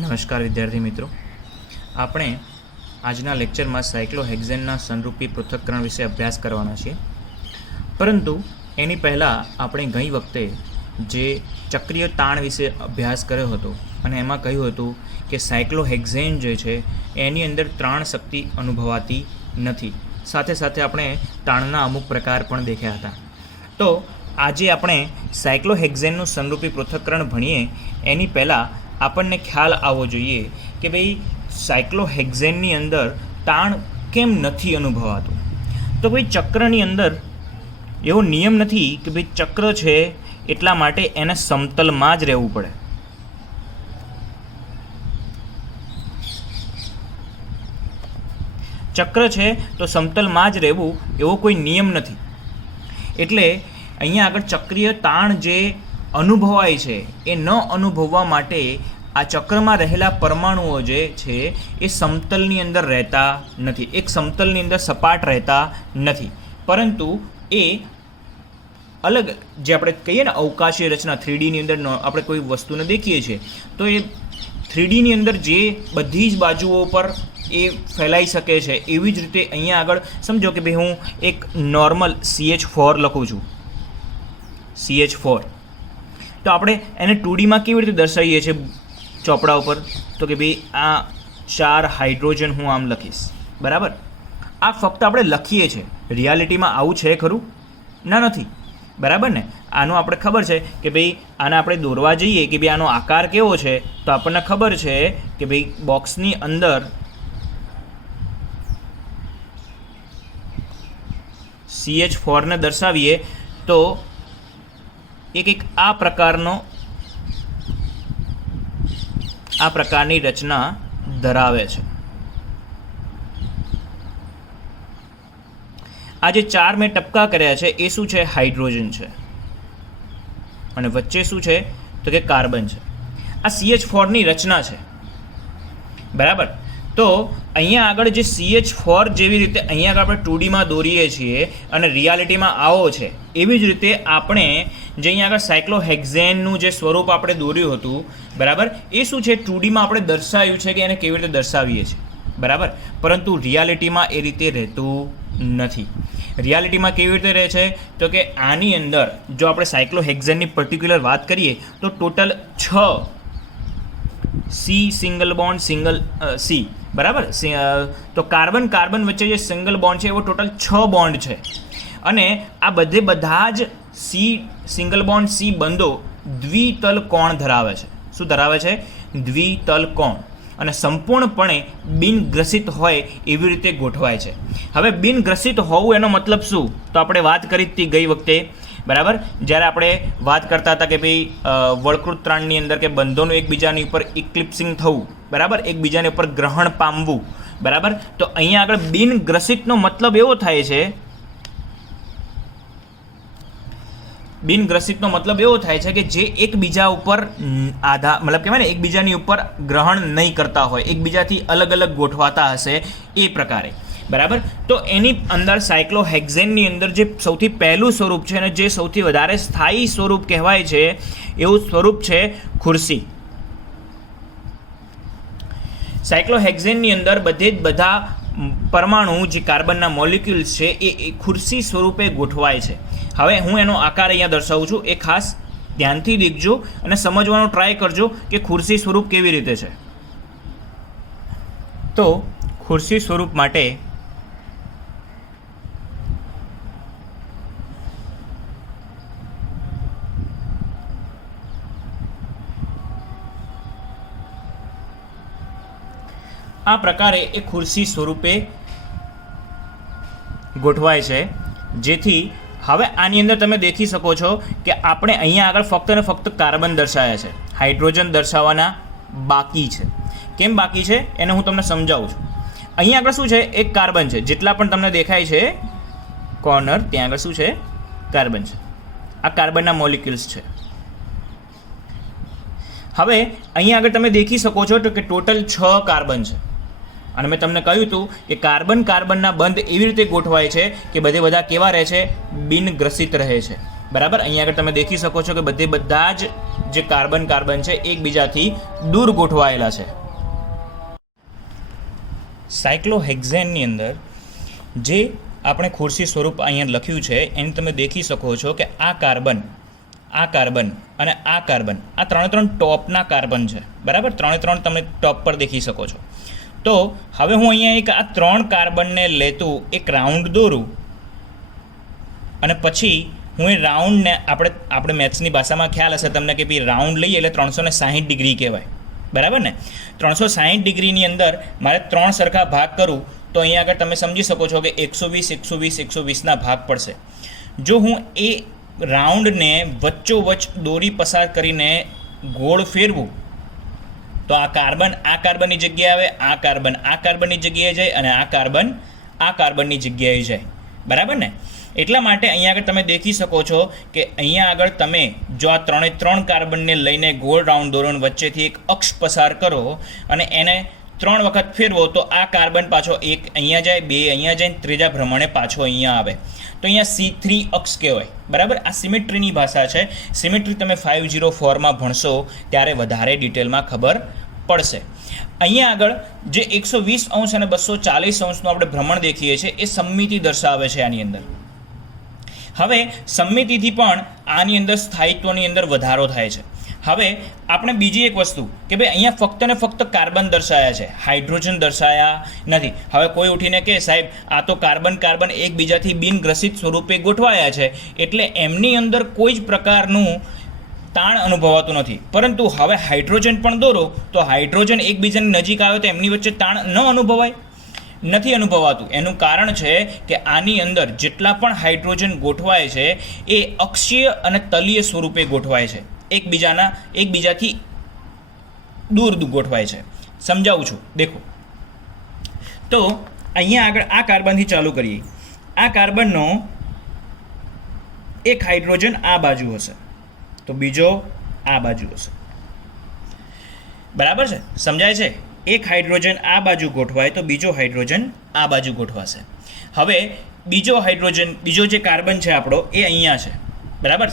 નમસ્કાર વિદ્યાર્થી મિત્રો, આપણે આજના લેક્ચરમાં સાયક્લોહેક્ઝેનના સંરૂપી પૃથક્કરણ વિશે અભ્યાસ કરવાના છીએ. પરંતુ એની પહેલાં આપણે ગઈ વખતે જે ચક્રીય તાણ વિશે અભ્યાસ કર્યો હતો અને એમાં કહ્યું હતું કે સાયક્લોહેક્ઝેન જે છે એની અંદર ત્રણ શક્તિ અનુભવાતી નથી. સાથે સાથે આપણે તાણના અમુક પ્રકાર પણ દેખ્યા હતા. તો આજે આપણે સાયક્લોહેક્ઝેનનું સંરૂપી પૃથક્કરણ ભણીએ એની પહેલાં આપણને ખ્યાલ આવવો જોઈએ કે ભાઈ સાયક્લોહેક્ઝેનની અંદર તાણ કેમ નથી અનુભવાતું. તો ભાઈ ચક્રની અંદર એવો નિયમ નથી કે ભાઈ ચક્ર છે એટલા માટે એને સમતલમાં જ રહેવું પડે. ચક્ર છે તો સમતલમાં જ રહેવું એવો કોઈ નિયમ નથી. એટલે અહીંયા આગળ ચક્રીય તાણ જે અનુભવાય છે એ ન અનુભવવા માટે આ ચક્રમાં રહેલા પરમાણુઓ જે છે એ સમતલની અંદર રહેતા નથી, એક સમતલની અંદર સપાટ રહેતા નથી, પરંતુ એ અલગ જે આપણે કહીએ ને અવકાશીય રચના 3Dની અંદર આપણે કોઈ વસ્તુને દેખીએ છીએ તો એ 3Dની અંદર જે બધી જ બાજુઓ પર એ ફેલાઈ શકે છે એવી જ રીતે અહીંયા આગળ સમજો કે ભાઈ હું એક નોર્મલ CH4 લખું છું, CH4. તો આપણે એને 2Dમાં કેવી રીતે દર્શાવીએ છીએ ચોપડા ઉપર? તો કે ભાઈ આ 4 હાઇડ્રોજન હું આમ લખીશ, બરાબર. આ ફક્ત આપણે લખીએ છીએ, રિયાલિટીમાં આવું છે ખરું? ના, નથી, બરાબર ને. આનું આપણે ખબર છે કે ભાઈ આને આપણે દોરવા જઈએ કે ભાઈ આનો આકાર કેવો છે તો આપણને ખબર છે કે ભાઈ બોક્સની અંદર CH4 ને દર્શાવીએ તો એક આ પ્રકારની રચના ધરાવે છે. આ જે 4 મેં ટપકા કર્યા છે એ શું છે? હાઇડ્રોજન છે. અને વચ્ચે શું છે તો કે કાર્બન છે. આ CH4ની રચના છે, બરાબર. તો અહીંયા આગળ જે CH4 જેવી રીતે અહીંયા આગળ આપણે 2Dમાં દોરીએ છીએ અને રિયાલિટીમાં આવો છે એવી જ રીતે આપણે જે અહીંયા આગળ સાયક્લોહેક્ઝેનનું જે સ્વરૂપ આપણે દોર્યું હતું, બરાબર, એ શું છે 2Dમાં આપણે દર્શાવ્યું છે કે એને કેવી રીતે દર્શાવીએ છીએ, બરાબર. પરંતુ રિયાલિટીમાં એ રીતે રહેતું નથી. રિયાલિટીમાં કેવી રીતે રહે છે તો કે આની અંદર જો આપણે સાયક્લોહેક્ઝેનની પર્ટિક્યુલર વાત કરીએ તો ટોટલ 6 સિંગલ બોન્ડ સી, બરાબર. તો કાર્બન વચ્ચે જે સિંગલ બોન્ડ છે એવો ટોટલ 6 બોન્ડ છે. અને આ બધા જ સિંગલ બોન્ડ સી બંધો દ્વિતલ કોણ ધરાવે છે. શું ધરાવે છે? દ્વિતલ કોણ. અને સંપૂર્ણપણે બિનગ્રસિત હોય એવી રીતે ગોઠવાય છે. હવે બિનગ્રસિત હોવું એનો મતલબ શું? તો આપણે વાત કરી હતી ગઈ વખતે, બરાબર, જ્યારે આપણે વાત કરતા હતા કે ભાઈ વળકૃત ત્રાણની અંદર કે બંધોનું એકબીજાની ઉપર ઇક્લિપ્સિંગ થવું, બરાબર, એકબીજાની ઉપર ગ્રહણ પામવું, બરાબર. તો અહીંયા આગળ બિનગ્રસિતનો મતલબ એવો થાય છે, બિનગ્રસિતનો મતલબ એવો થાય છે કે જે એકબીજા ઉપર મતલબ કહેવાય ને એકબીજાની ઉપર ગ્રહણ નહીં કરતા હોય, એકબીજાથી અલગ અલગ ગોઠવાતા હશે એ પ્રકારે, બરાબર. તો એની અંદર સાયક્લોહેક્ઝેનની અંદર જે સૌથી પહેલું સ્વરૂપ છે અને જે સૌથી વધારે સ્થાયી સ્વરૂપ કહેવાય છે એવું સ્વરૂપ છે ખુરશી. સાયક્લોહેક્ઝેનની અંદર બધા પરમાણુ જે કાર્બનના મોલિક્યુલ્સ છે એ ખુરશી સ્વરૂપે ગોઠવાય છે. હવે હું એનો આકાર અહીંયા દર્શાવું છું, એ ખાસ ધ્યાનથી દેખજો અને સમજવાનો ટ્રાય કરજો કે ખુરશી સ્વરૂપ કેવી રીતે છે. તો ખુરશી સ્વરૂપ માટે આ પ્રકારે એ ખુરશી સ્વરૂપે ગોઠવાય છે. જેથી હવે આની અંદર તમે દેખી શકો છો કે આપણે અહીંયા આગળ ફક્ત ને ફક્ત કાર્બન દર્શાવ્યા છે, હાઇડ્રોજન દર્શાવવાના બાકી છે. કેમ બાકી છે એને હું તમને સમજાવું છું. અહીંયા આગળ શું છે? એક કાર્બન છે, જેટલા પણ તમને દેખાય છે કોર્નર ત્યાં આગળ શું છે? કાર્બન છે. આ કાર્બનના મોલિક્યુલ્સ છે. હવે અહીંયા આગળ તમે દેખી શકો છો કે ટોટલ 6 કાર્બન છે. અને મેં તમને કહ્યું હતું કે કાર્બનના બંધ એવી રીતે ગોઠવાય છે કે બધા કેવા રહે છે? બિનગ્રસિત રહે છે, બરાબર, અહીંયા આગળ તમે દેખી શકો છો કે બધા જ જે કાર્બન છે એકબીજાથી દૂર ગોઠવાયેલા છે. સાયક્લોહેક્ઝેનની અંદર જે આપણે ખુરશી સ્વરૂપ અહીંયા લખ્યું છે એને તમે દેખી શકો છો કે આ કાર્બન અને આ કાર્બન, આ ત્રણ ટોપના કાર્બન છે. બરાબર, ત્રણ તમે ટોપ પર દેખી શકો છો. તો હવે હું અહીંયા આ 3 કાર્બનને લેતું એક રાઉન્ડ દોરું અને પછી હું એ રાઉન્ડને આપણે મેથ્સની ભાષામાં ખ્યાલ હશે તમને કે ભાઈ રાઉન્ડ લઈએ એટલે 360 ડિગ્રી કહેવાય. બરાબર ને, 360 ડિગ્રીની અંદર મારે 3 સરખા ભાગ કરું તો અહીંયા આગળ તમે સમજી શકો છો કે 120, 120, 120ના ભાગ પડશે. જો હું એ રાઉન્ડને વચ્ચોવચ્ચ દોરી પસાર કરીને ગોળ ફેરવું તો આ કાર્બનની જગ્યાએ આવે, આ કાર્બનની જગ્યાએ જાય અને આ કાર્બનની જગ્યાએ જાય. બરાબર ને, એટલા માટે અહીંયા આગળ તમે દેખી શકો છો કે અહીંયા આગળ તમે જો આ 3 કાર્બનને લઈને ગોળ રાઉન્ડ દોરો વચ્ચેથી એક અક્ષ પસાર કરો અને એને 3 વખત ફેરવો તો આ કાર્બન પાછો એક અહીંયા જાય, 2 અહીંયા જાય, ત્રીજા ભ્રમણે પાછો અહીંયા આવે. તો અહીંયા C3 અક્ષ કહેવાય. બરાબર, આ સિમેટ્રીની ભાષા છે. સિમેટ્રી તમે 504માં ભણશો ત્યારે વધારે ડિટેલમાં ખબર પડશે. અહીંયા આગળ જે 120 અને 240 આપણે ભ્રમણ દેખીએ છીએ એ સમમિતિ દર્શાવે છે આની અંદર. હવે સમમિતિથી પણ આની અંદર સ્થાયિત્વની અંદર વધારો થાય છે. હવે આપણે બીજી એક વસ્તુ કે ભાઈ અહીંયા ફક્ત ને ફક્ત કાર્બન દર્શાયા છે, હાઇડ્રોજન દર્શાયા નથી. હવે કોઈ ઉઠીને કહે સાહેબ આ તો કાર્બન એકબીજાથી બિનગ્રસિત સ્વરૂપે ગોઠવાયા છે એટલે એમની અંદર કોઈ જ પ્રકારનું તાણ અનુભવાતું નથી. પરંતુ હવે હાઇડ્રોજન પણ દોરો તો હાઇડ્રોજન એકબીજાની નજીક આવે તો એમની વચ્ચે તાણ નથી અનુભવાતું. એનું કારણ છે કે આની અંદર જેટલા પણ હાઇડ્રોજન ગોઠવાય છે એ અક્ષીય અને તલીય સ્વરૂપે ગોઠવાય છે, એકબીજાથી દૂર ગોઠવાય છે. સમજાવું છું, દેખો. તો અહીંયા આગળ આ કાર્બનથી ચાલુ કરીએ. આ કાર્બનનો એક હાઇડ્રોજન આ બાજુ હશે તો બીજો આ બાજુ હશે. બરાબર છે, સમજાય છે? એક હાઇડ્રોજન આ બાજુ ગોઠવાય તો બીજો હાઇડ્રોજન આ બાજુ ગોઠવાશે. હવે બીજો જે કાર્બન છે આપણો એ અહીંયા છે. બરાબર,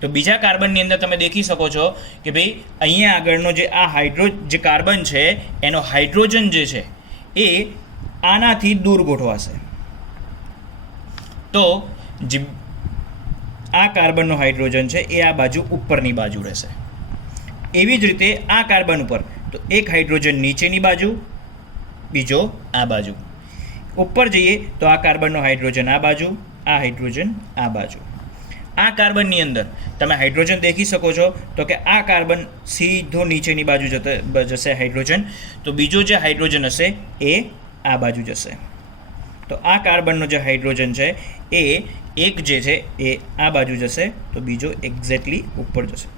તો બીજા કાર્બનની અંદર તમે દેખી શકો છો કે ભાઈ અહીંયા આગળનો જે કાર્બન છે એનો હાઇડ્રોજન જે છે એ આનાથી દૂર ગોઠવાશે. તો જે આ કાર્બનનો હાઇડ્રોજન છે એ આ બાજુ ઉપરની બાજુ રહેશે. એવી જ રીતે આ કાર્બન ઉપર તો એક હાઇડ્રોજન નીચેની બાજુ, બીજો આ બાજુ. ઉપર જઈએ તો આ કાર્બનનો હાઇડ્રોજન આ બાજુ, આ હાઇડ્રોજન આ બાજુ. આ કાર્બનની અંદર તમે હાઇડ્રોજન દેખી શકો છો તો કે આ કાર્બન સીધો નીચેની બાજુ જશે હાઇડ્રોજન, તો બીજો જે હાઇડ્રોજન હશે એ આ બાજુ જશે. તો આ કાર્બનનો જે હાઇડ્રોજન છે એ એક જે છે એ આ બાજુ જશે તો બીજો એક્ઝેક્ટલી ઉપર જશે.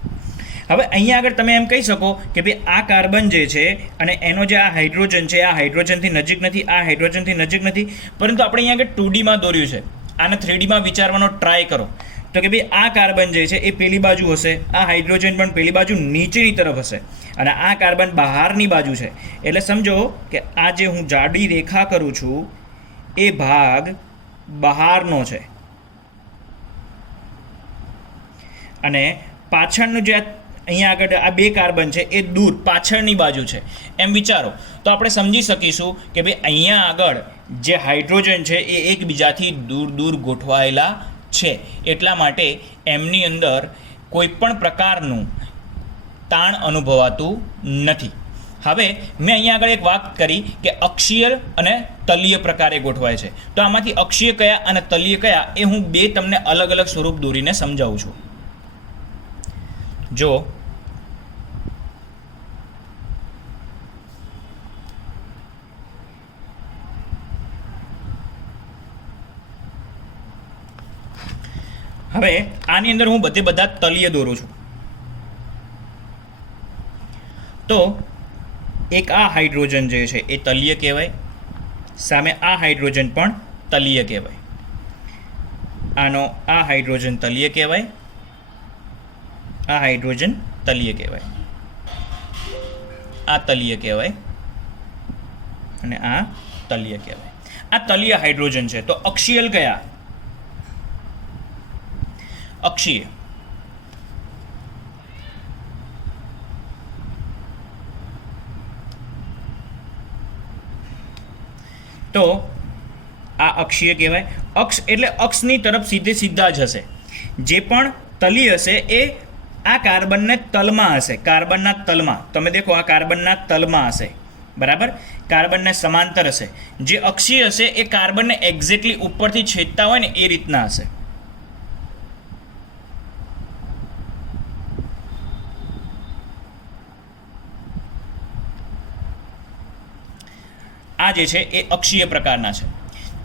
હવે અહીંયા આગળ તમે એમ કહી શકો કે ભાઈ આ કાર્બન જે છે અને એનો જે આ હાઇડ્રોજન છે આ હાઇડ્રોજનથી નજીક નથી, આ હાઇડ્રોજનથી નજીક નથી, પરંતુ આપણે અહીંયા આગળ 2Dમાં દોર્યું છે. આને 3Dમાં વિચારવાનો ટ્રાય કરો તો કે ભાઈ આ કાર્બન જે છે એ પેલી બાજુ હશે, આ હાઇડ્રોજન પણ પેલી બાજુ નીચેની તરફ હશે અને આ કાર્બન બહારની બાજુ છે. એટલે સમજો કે આ જે હું જાડી રેખા કરું છું એ ભાગ બહારનો છે અને પાછળનું જે અહીંયા આગળ આ 2 કાર્બન છે એ દૂર પાછળની બાજુ છે. એમ વિચારો તો આપણે સમજી શકીશું કે ભાઈ અહીંયા આગળ જે હાઇડ્રોજન છે એ એકબીજાથી દૂર ગોઠવાયેલા છે. એટલા માટે એમની અંદર કોઈ પણ પ્રકારનું તાણ અનુભવાતું નથી. હવે મેં અહીંયા આગળ એક વાત કરી કે અક્ષીય અને તલીય પ્રકારે ગોઠવાય છે. તો આમાંથી અક્ષીય કયા અને તલીય કયા એ હું 2 તમને અલગ અલગ સ્વરૂપ દોરીને સમજાવું છું. જો હવે આની અંદર હું બધા તલીય દોરું છું. તો એક આ હાઇડ્રોજન જે છે એ તલીય કહેવાય, સામે આ હાઇડ્રોજન પણ તલીય કહેવાય. આનો આ હાઇડ્રોજન તલીય કહેવાય, આ હાઇડ્રોજન તલીય કહેવાય, આ તલીય કહેવાય અને આ તલીય કહેવાય. આ તલીય હાઇડ્રોજન છે. તો અક્ષીયલ કયા? અક્ષીય. તો આ અક્ષીય કહેવાય. અક્ષ એટલે અક્ષની તરફ સીધા જ હશે. જે પણ તલી હશે એ આ કાર્બનને તલમાં હશે, કાર્બનના તલમાં. તમે દેખો આ કાર્બનના તલમાં હશે, બરાબર, કાર્બનને સમાંતર હશે. જે અક્ષીય હશે એ કાર્બનને એક્ઝેક્ટલી ઉપરથી છેદતા હોય ને એ રીતના હશે. આ જે છે એ અક્ષીય પ્રકારના છે.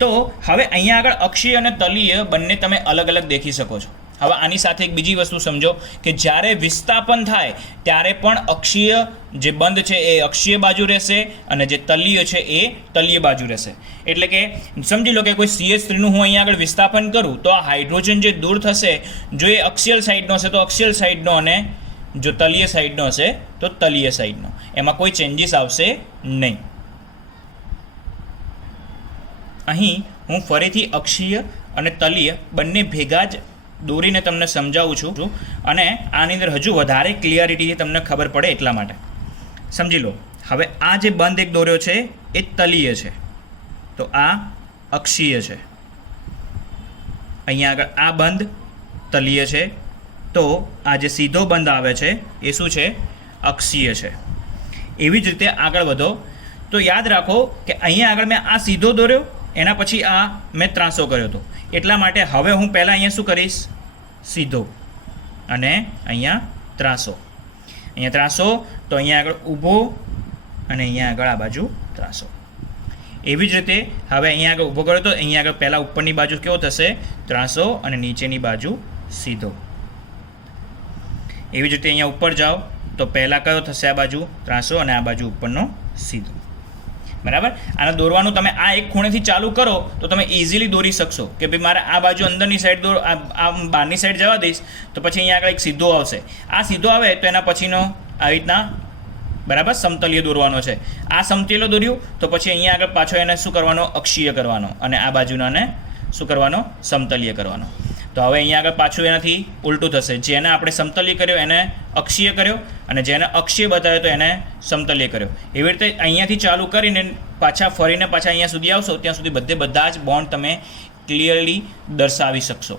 તો હવે અહીંયા આગળ અક્ષીય અને તલીય બંને તમે અલગ અલગ દેખી શકો છો. હવે આની સાથે એક બીજી વસ્તુ સમજો કે જ્યારે વિસ્થાપન થાય ત્યારે પણ અક્ષીય જે બંધ છે એ અક્ષીય બાજુ રહેશે અને જે તલીય છે એ તલીય બાજુ રહેશે. એટલે કે સમજી લો કે કોઈ CH3નું હું અહીંયા આગળ વિસ્થાપન કરું તો આ હાઇડ્રોજન જે દૂર થશે, જો એ અક્ષીય સાઈડનો હશે તો અક્ષીય સાઈડનો, અને જો તલીય સાઈડનો હશે તો તલીય સાઈડનો. એમાં કોઈ ચેન્જીસ આવશે નહીં. અહીં હું ફરીથી અક્ષીય અને તલીય બંને ભેગા જ દોરીને તમને સમજાવું છું, અને આની અંદર હજુ વધારે ક્લિયરિટી તમને ખબર પડે એટલા માટે. સમજી લો, હવે આ જે બંધ એક દોર્યો છે એ તલીય છે, તો આ અક્ષીય છે. અહીંયા આગળ આ બંધ તલીય છે, તો આ જે સીધો બંધ આવે છે એ શું છે? અક્ષીય છે. એવી જ રીતે આગળ વધો તો યાદ રાખો કે અહીંયા આગળ મેં આ સીધો દોર્યો, એના પછી આ મેં ત્રાસો કર્યો હતો. એટલા માટે હવે હું પહેલાં અહીંયા શું કરીશ? સીધો, અને અહીંયા ત્રાસો. અહીંયા ત્રાસો તો અહીંયા આગળ ઊભો, અને અહીંયા આગળ આ બાજુ ત્રાસો. એવી જ રીતે હવે અહીંયા આગળ ઊભો કર્યો તો અહીંયા આગળ પહેલાં ઉપરની બાજુ કેવો થશે? ત્રાસો, અને નીચેની બાજુ સીધો. એવી જ રીતે અહીંયા ઉપર જાઓ તો પહેલાં કયો થશે? આ બાજુ ત્રાસો, અને આ બાજુ ઉપરનો સીધો. બરાબર. આને દોરવાનું તમે આ એક ખૂણેથી ચાલુ કરો તો તમે ઇઝીલી દોરી શકશો કે ભાઈ મારે આ બાજુ અંદરની સાઈડ દોર, આ બહારની સાઈડ જવા દઈશ તો પછી અહીંયા આગળ એક સીધો આવશે. આ સીધો આવે તો એના પછીનો આવી રીતના, બરાબર, સમતલીય દોરવાનો છે. આ સમતલીય દોર્યું તો પછી અહીંયા આગળ પાછો એને શું કરવાનો? અક્ષીય કરવાનો, અને આ બાજુનાને શું કરવાનો? સમતલીય કરવાનો. તો હવે અહીંયા આગળ પાછું એનાથી ઉલટું થશે. જેને આપણે સમતલીય કર્યો એને અક્ષીય કર્યો, અને જેને અક્ષીય બતાવ્યો તો એને સમતલીય કર્યો. એવી રીતે અહીંયાથી ચાલુ કરીને પાછા ફરીને પાછા અહીંયા સુધી આવશો ત્યાં સુધી બધા જ બોન્ડ તમે ક્લિયરલી દર્શાવી શકશો.